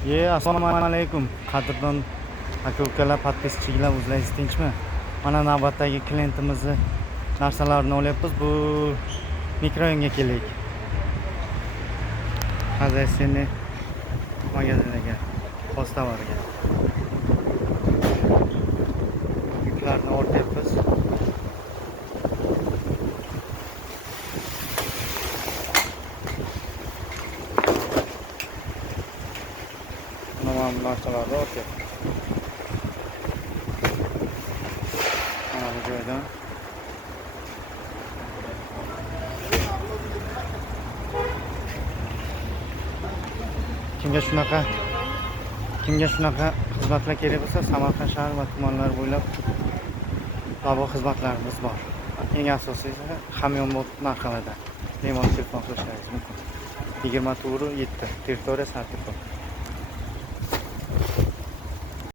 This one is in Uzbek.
Assalomu alaykum. Qadrdon aka-ukalar, podpischilar, o'zlaringiz tinchmi? Mana navbatdagi klientimizni narsalarini olyapmiz. Bu mikrorayonga keldik. Xazaysenni magaziniga, postavariga. Yuklarni ortyapmiz. Narsalarni ortyapmiz. Mana bu joydan kimga shunaqa xizmatlar kerak bo'lsa, Samarqand shahar va tumanlari bo'ylab babo xizmatlarimiz bor. Eng asosiysi hamyonbop narxlarda bemalol telefon qilishlaringiz mumkin. 24/7 territoriya sertifikat.